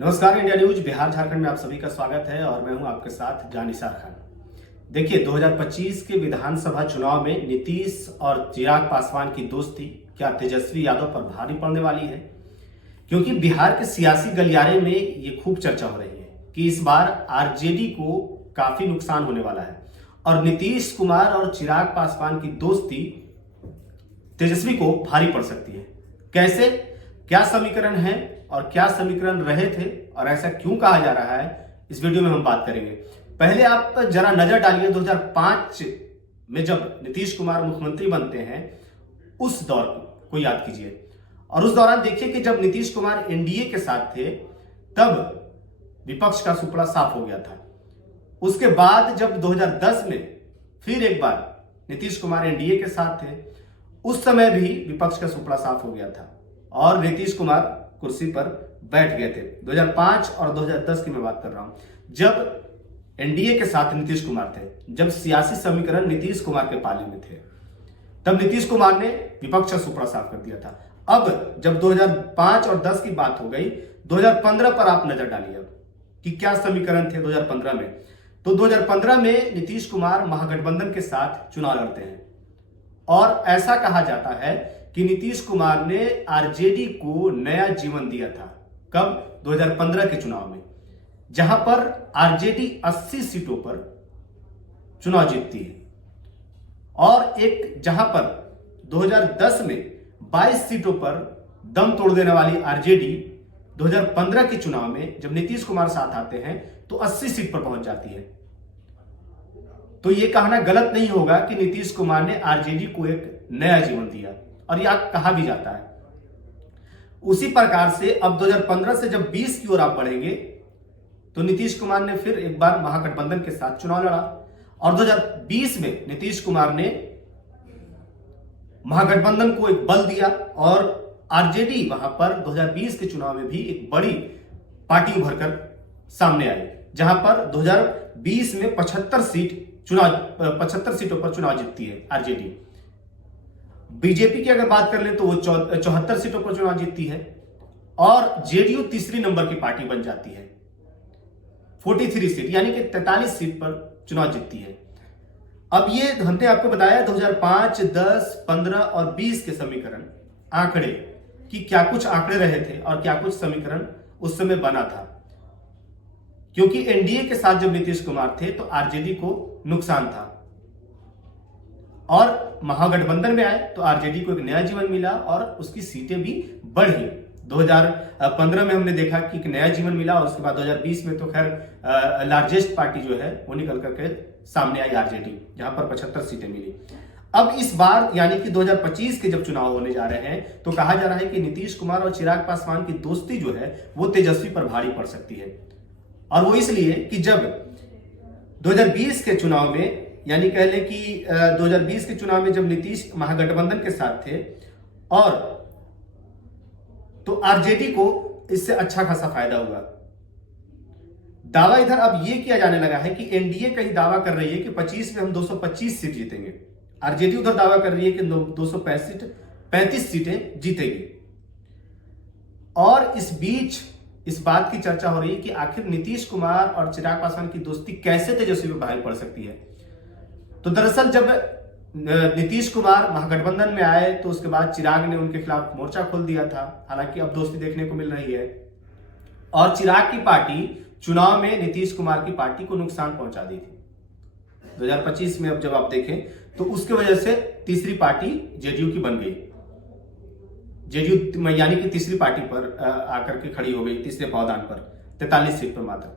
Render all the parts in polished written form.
नमस्कार, India news Bihar Jharkhand में आप सभी का स्वागत है और मैं हूं आपके साथ जानिसार खान। देखिए, 2025 के विधानसभा चुनाव में नीतीश और चिराग पासवान की दोस्ती क्या तेजस्वी यादव पर भारी पड़ने वाली है? क्योंकि बिहार के सियासी गलियारे में ये खूब चर्चा हो रही है कि इस बार आरजेडी को काफी नुकसान होने वाला है और नीतीश कुमार और चिराग पासवान की दोस्ती तेजस्वी को भारी पड़ सकती है। कैसे, क्या समीकरण है और क्या समीकरण रहे थे और ऐसा क्यों कहा जा रहा है, इस वीडियो में हम बात करेंगे। पहले आप जरा नजर डालिए 2005 में जब नीतीश कुमार मुख्यमंत्री बनते हैं, उस दौर को याद कीजिए और उस दौरान देखिए कि जब नीतीश कुमार एनडीए के साथ थे तब विपक्ष का सुपड़ा साफ हो गया था। उसके बाद जब 2010 में फिर एक बार नीतीश कुमार एनडीए के साथ थे, उस समय भी विपक्ष का सुपड़ा साफ हो गया था और नीतीश कुमार कुर्सी पर बैठ गए थे। 2005 और 2010 की मैं बात कर रहा हूं, जब एनडीए के साथ नीतीश कुमार थे, जब सियासी समीकरण नीतीश कुमार के पाले में थे, तब नीतीश कुमार ने विपक्ष का सुपड़ा साफ कर दिया था। अब जब 2005 और 10 की बात हो गई, 2015 पर आप नजर डालिए अब कि क्या समीकरण थे 2015 में। तो 2015 में नीतीश कुमार महागठबंधन के साथ चुनाव लड़ते हैं और ऐसा कहा जाता है कि नीतीश कुमार ने आरजेडी को नया जीवन दिया था। कब? 2015 के चुनाव में, जहां पर आरजेडी 80 सीटों पर चुनाव जीतती है और एक जहां पर 2010 में 22 सीटों पर दम तोड़ देने वाली आरजेडी 2015 के चुनाव में जब नीतीश कुमार साथ आते हैं तो 80 सीट पर पहुंच जाती है। तो यह कहना गलत नहीं होगा कि नीतीश कुमार ने आरजेडी को एक नया जीवन दिया और यह कहा भी जाता है। उसी प्रकार से अब 2015 से जब 20 की ओर आप बढ़ेंगे तो नीतीश कुमार ने फिर एक बार महागठबंधन के साथ चुनाव लड़ा और 2020 में नीतीश कुमार ने महागठबंधन को एक बल दिया और आरजेडी वहां पर 2020 के चुनाव में भी एक बड़ी पार्टी उभरकर सामने आई, जहां पर 2020 में 75 सीटों पर चुनाव जीतती है आरजेडी। बीजेपी की अगर बात कर ले तो वो 74 सीटों पर चुनाव जीतती है और जेडीयू तीसरी नंबर की पार्टी बन जाती है, 43 सीट यानी कि 43 सीट पर चुनाव जीतती है। अब ये हमने आपको बताया 2005, 10, 15 और 20 के समीकरण आंकड़े कि क्या कुछ आंकड़े रहे थे और क्या कुछ समीकरण उस समय बना था, क्योंकि एनडीए के साथ जब नीतीश कुमार थे तो आरजेडी को नुकसान था और महागठबंधन में आए तो आरजेडी को एक नया जीवन मिला और उसकी सीटें भी बढ़ी। 2015 में हमने देखा कि एक नया जीवन मिला और उसके बाद 2020 में तो खैर लार्जेस्ट पार्टी जो है वो निकल करके सामने आई आरजेडी, जहां पर 75 सीटें मिली। अब इस बार यानी कि 2025 के जब चुनाव होने जा रहे हैं तो कहा जा रहा है कि नीतीश कुमार और चिराग पासवान की दोस्ती जो है वो तेजस्वी पर भारी पड़ सकती है और वो इसलिए कि जब 2020 के चुनाव में यानी कह लें कि 2020 के चुनाव में जब नीतीश महागठबंधन के साथ थे और तो आरजेडी को इससे अच्छा खासा फायदा हुआ। दावा इधर अब यह किया जाने लगा है कि एनडीए कहीं दावा कर रही है कि 25 में हम 225 सीट जीतेंगे, आरजेडी उधर दावा कर रही है कि 235 सीटें जीतेगी और इस बीच इस बात की चर्चा हो रही है कि आखिर नीतीश कुमार और चिराग पासवान की दोस्ती कैसे तेजस्वी पर भारी पड़ सकती है। तो दरअसल जब नीतीश कुमार महागठबंधन में आए तो उसके बाद चिराग ने उनके खिलाफ मोर्चा खोल दिया था, हालांकि अब दोस्ती देखने को मिल रही है और चिराग की पार्टी चुनाव में नीतीश कुमार की पार्टी को नुकसान पहुंचा दी थी 2025 में। अब जब आप देखें तो उसके वजह से तीसरी पार्टी जेडीयू की बन गई, जेडीयू यानी कि तीसरी पार्टी पर आकर के खड़ी हो गई, तीसरे पावदान पर 43 सीट पर मात्र।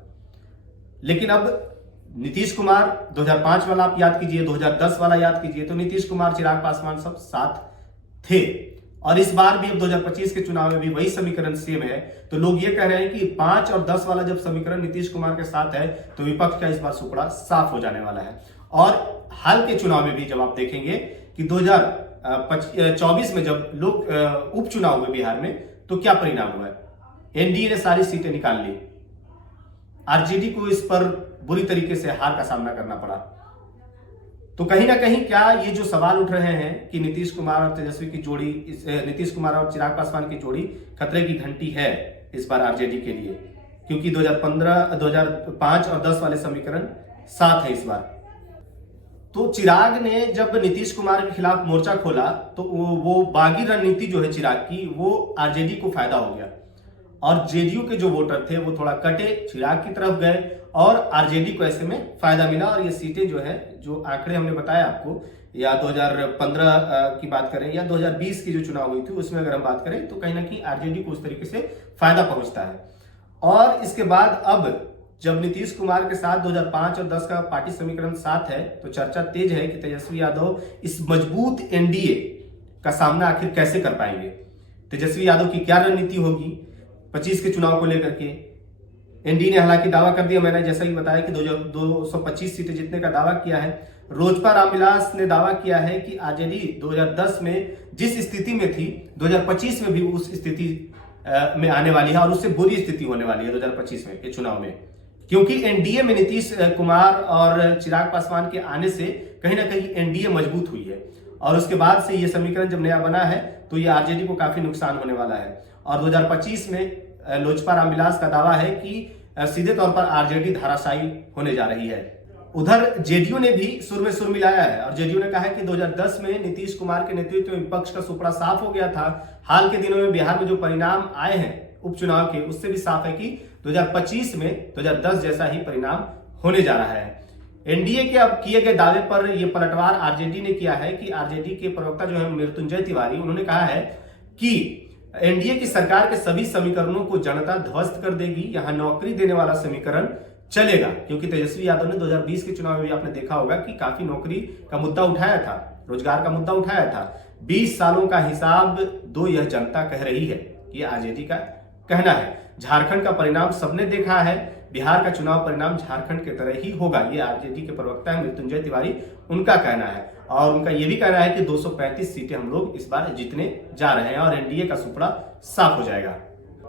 लेकिन अब नीतीश कुमार 2005 वाला आप याद कीजिए, 2010 वाला याद कीजिए, तो नीतीश कुमार चिराग पासवान सब साथ थे और इस बार भी अब 2025 के चुनाव में भी वही समीकरण सेम है। तो लोग ये कह रहे हैं कि 5 और 10 वाला जब समीकरण नीतीश कुमार के साथ है तो विपक्ष का इस बार सुपड़ा साफ हो जाने वाला है। और हाल के चुनाव में भी जब आप देखेंगे कि 2024 में जब लोग उपचुनाव हुए बिहार में तो क्या परिणाम हुआ है, एनडीए ने सारी सीटें निकाल ली, आरजेडी को इस पर बुरी तरीके से हार का सामना करना पड़ा। तो कहीं ना कहीं क्या ये जो सवाल उठ रहे हैं कि नीतीश कुमार और तेजस्वी की जोड़ी, नीतीश कुमार और चिराग पासवान की जोड़ी खतरे की घंटी है इस बार आरजेडी के लिए, क्योंकि 2015, 2005 और 10 वाले समीकरण साथ है इस बार। तो चिराग ने जब नीतीश कुमार के खिलाफ मोर्चा खोला तो वो बागी रणनीति जो है चिराग की, वो आरजेडी को फायदा हो गया और जेडीयू के जो वोटर थे वो थोड़ा कटे, चिराग की तरफ गए और आरजेडी को ऐसे में फायदा मिला। और ये सीटें जो है, जो आंकड़े हमने बताया आपको, या 2015 की बात करें या 2020 की जो चुनाव हुई थी उसमें अगर हम बात करें तो कहीं ना कहीं आरजेडी को उस तरीके से फायदा पहुंचता है। और इसके बाद अब जब नीतीश कुमार के साथ 2005 और 10 का पार्टी समीकरण साथ है तो चर्चा तेज है कि तेजस्वी यादव इस मजबूत एनडीए का सामना आखिर कैसे कर पाएंगे। तेजस्वी यादव की क्या रणनीति होगी 25 के चुनाव को लेकर के। एनडीए ने हालांकि दावा कर दिया, मैंने जैसा ही बताया कि 225 सीटें जीतने का दावा किया है। रोजपा रामविलास ने दावा किया है कि आरजेडी 2010 में जिस स्थिति में थी 2025 में भी उस स्थिति में आने वाली है और उससे बुरी स्थिति होने वाली है 2025 में के चुनाव में, क्योंकि एनडीए में नीतीश कुमार और चिराग पासवान के आने से कहीं ना कहीं एनडीए मजबूत हुई है। और उसके बाद से ये समीकरण जब नया बना है तो ये आरजेडी को काफी नुकसान होने वाला है। और 2025 में लोजपा रामविलास का दावा है कि सीधे तौर पर आरजेडी धाराशायी होने जा रही है। उधर जेडीयू ने भी सुर में सुर मिलाया है और जेडीयू ने कहा है कि 2010 में नीतीश कुमार के नेतृत्व में विपक्ष का सुपड़ा साफ हो गया था। हाल के दिनों में बिहार में जो परिणाम आए हैं उपचुनाव के, उससे भी साफ है कि 2025 में 2010 जैसा ही परिणाम होने जा रहा है। एनडीए के अब किए गए दावे पर यह पलटवार आरजेडी ने किया है कि आरजेडी के प्रवक्ता जो है मृत्युंजय तिवारी, उन्होंने कहा है कि एनडीए की सरकार के सभी समीकरणों को जनता ध्वस्त कर देगी, यहां नौकरी देने वाला समीकरण चलेगा। क्योंकि तेजस्वी यादव ने 2020 के चुनाव में भी आपने देखा होगा कि काफी नौकरी का मुद्दा उठाया था, रोजगार का मुद्दा उठाया था। 20 सालों का हिसाब दो, यह जनता कह रही है, ये आरजेडी का कहना है। झारखंड का परिणाम सबने देखा है, बिहार का चुनाव परिणाम झारखंड के तरह ही होगा, ये आरजेडी के प्रवक्ता है मृत्युंजय तिवारी, उनका कहना है। और उनका यह भी कहना है कि 235 सीटें हम लोग इस बार जीतने जा रहे हैं और एनडीए का सुपड़ा साफ हो जाएगा।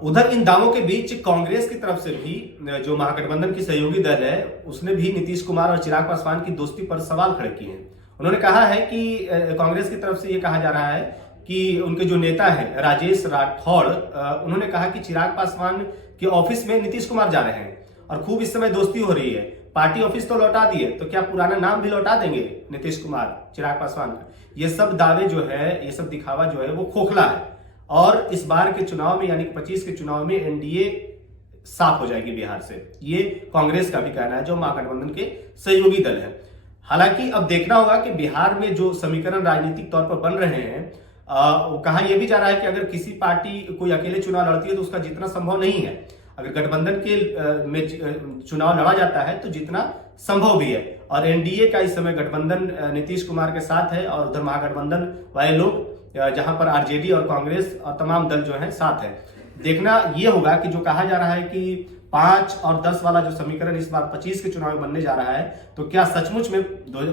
उधर इन दावों के बीच कांग्रेस की तरफ से भी, जो महागठबंधन की सहयोगी दल है, उसने भी नीतीश कुमार और चिराग पासवान की दोस्ती पर सवाल खड़े किए हैं। उन्होंने कहा है कि कांग्रेस की तरफ से यह कहा जा रहा है कि उनके जो नेता है राजेश राठौड़, उन्होंने कहा कि चिराग पासवान के ऑफिस में नीतीश कुमार जा रहे हैं और खूब इस समय दोस्ती हो रही है। पार्टी ऑफिस तो लौटा दिए, तो क्या पुराना नाम भी लौटा देंगे नीतीश कुमार चिराग पासवान का? ये सब दावे जो है, ये सब दिखावा जो है वो खोखला है। और इस बार के चुनाव में यानी कि 25 के चुनाव में एनडीए साफ हो जाएगी बिहार से, ये कांग्रेस का भी कहना है, जो महागठबंधन के सहयोगी दल है। हालांकि अब देखना होगा कि बिहार में जो समीकरण राजनीतिक तौर पर बन रहे हैं, कहा यह भी जा रहा है कि अगर किसी पार्टी कोई अकेले चुनाव लड़ती है तो उसका जीतना संभव नहीं है। अगर गठबंधन के में चुनाव लड़ा जाता है तो जीतना संभव भी है। और एनडीए का इस समय गठबंधन नीतीश कुमार के साथ है और उधर महागठबंधन वाले लोग, जहां पर आरजेडी और कांग्रेस और तमाम दल जो है साथ है। देखना यह होगा कि जो कहा जा रहा है कि 5 और 10 वाला जो समीकरण इस बार 25 के चुनाव में बनने जा रहा है, तो क्या सचमुच में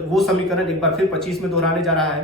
वो समीकरण एक बार फिर 25 में दोहराने जा रहा है?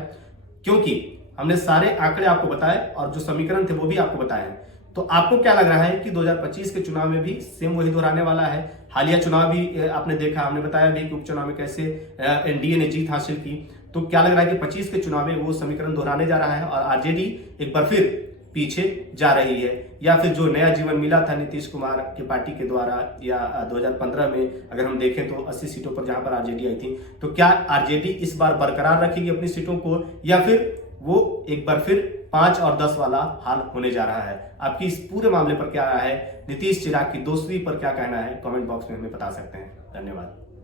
क्योंकि हमने सारे आंकड़े आपको बताए और जो समीकरण थे वो भी आपको बताए हैं। तो आपको क्या लग रहा है कि 2025 के चुनाव में भी सेम वही दोहराने वाला है? हालिया चुनाव भी आपने देखा, हमने बताया भी कि उपचुनाव में कैसे एनडीए ने जीत हासिल की। तो क्या लग रहा है कि 25 के चुनाव में वो समीकरण दोहराने जा रहा है और आरजेडी एक बार फिर पीछे जा रही है, या फिर जो नया जीवन मिला था नीतीश कुमार की पार्टी के द्वारा, या 2015 में अगर हम देखें तो 80 सीटों पर जहां पर आरजेडी आई थी, तो क्या आरजेडी इस बार बरकरार रखेगी अपनी सीटों को, या फिर वो एक बार फिर 5 और 10 वाला हाल होने जा रहा है? आपकी इस पूरे मामले पर क्या राय है? नीतीश चिराग की दोस्ती पर क्या कहना है? कमेंट बॉक्स में हमें बता सकते हैं। धन्यवाद।